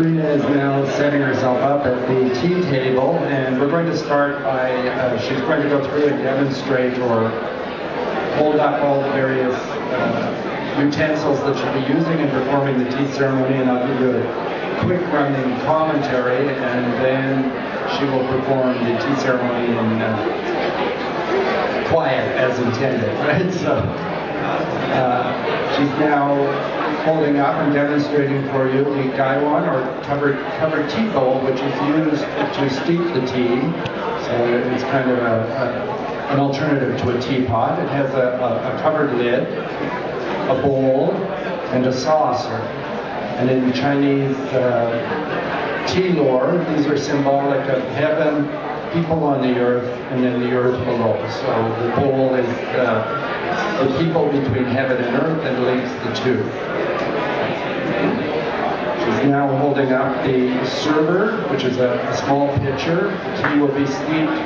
Sabrina is now setting herself up at the tea table, and we're going to start by, she's going to go through and demonstrate or hold up all the various utensils that she'll be using in performing the tea ceremony, and I'll give you a quick running commentary, and then she will perform the tea ceremony in quiet as intended, right? So she's now holding up and demonstrating for you the gaiwan, or covered tea bowl, which is used to steep the tea. So it's kind of an alternative to a teapot. It has a covered lid, a bowl, and a saucer. And in Chinese tea lore, these are symbolic of heaven, people on the earth, and then the earth below. So the bowl is the people between heaven and earth and links the two. She's now holding up the server, which is a small pitcher. The tea will be steeped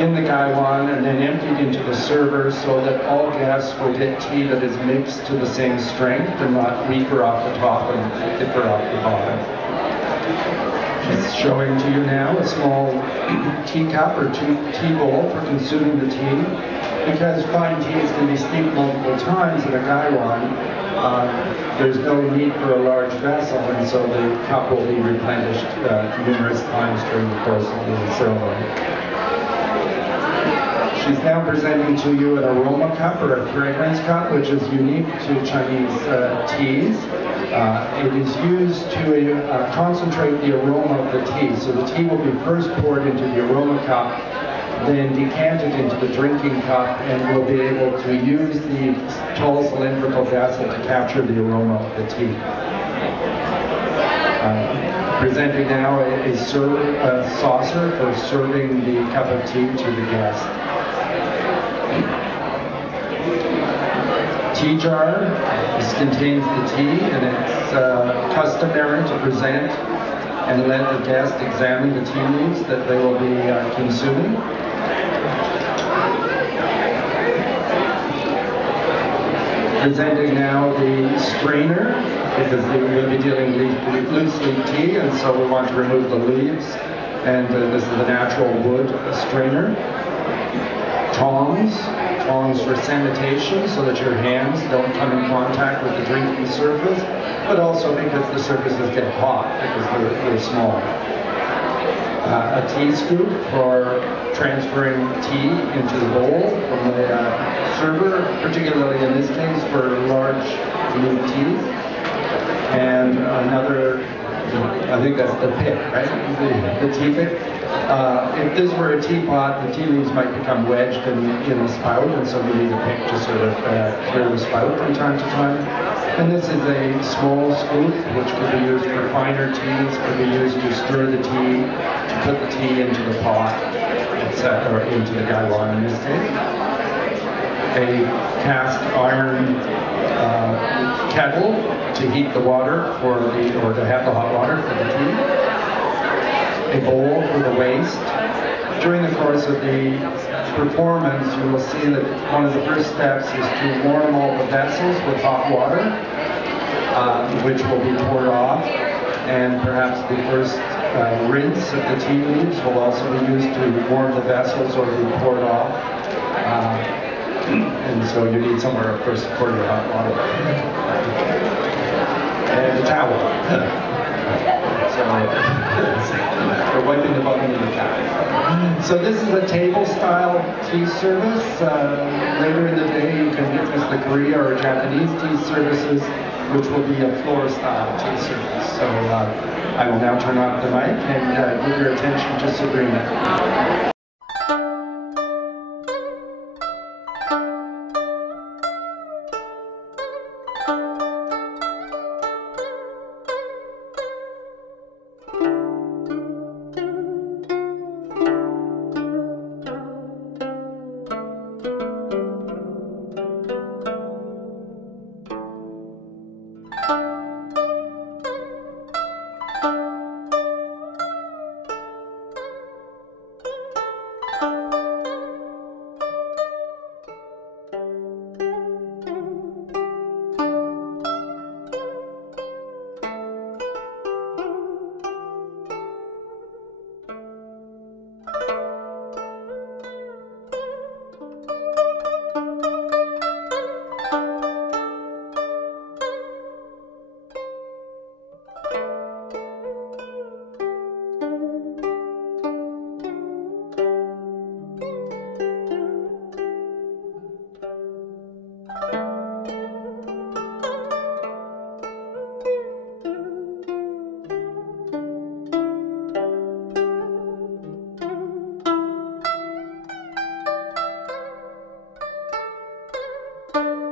in the gaiwan and then emptied into the server so that all guests will get tea that is mixed to the same strength and not weaker off the top and thicker off the bottom. She's showing to you now a small teacup or tea bowl for consuming the tea. Because fine teas can be steeped multiple times in a gaiwan, there's no need for a large vessel, and so the cup will be replenished numerous times during the course of the ceremony. She's now presenting to you an aroma cup or a fragrance cup, which is unique to Chinese teas. It is used to concentrate the aroma of the tea. So the tea will be first poured into the aroma cup, then decanted into the drinking cup, and we'll be able to use the tall cylindrical vessel to capture the aroma of the tea. Presenting now a saucer for serving the cup of tea to the guest. Tea jar. This contains the tea, and it's customary to present and let the guest examine the tea leaves that they will be consuming. Presenting now the strainer, because we'll be dealing with loose leaf tea, and so we want to remove the leaves, and this is the natural wood strainer. Tongs for sanitation, so that your hands don't come in contact with the drinking surface, but also because the surfaces get hot because they're small. A tea scoop for transferring tea into the bowl from the server, particularly in this case for large leaf teas. And another, I think that's the pick, right? The tea pick. If this were a teapot, the tea leaves might become wedged in the spout, and so we need a pick to sort of clear the spout from time to time. And this is a small scoop, which could be used for finer teas, could be used to stir the tea, to put the tea into the pot, etc., or into the gaiwan in this case. A cast iron kettle to heat the water or to have the hot water for the tea. A bowl for the waste. During the course of the performance, you will see that one of the first steps is to warm all the vessels with hot water, which will be poured off, and perhaps the first rinse of the tea leaves will also be used to warm the vessels or be poured off. And so you need somewhere, of course, to pour your hot water. And a towel. We're wiping the bottom of the towel. So this is a table-style tea service. Later in the day, you can witness the Korea or Japanese tea services, which will be a floor-style tea service. So I will now turn off the mic and give your attention to Sabrina. you.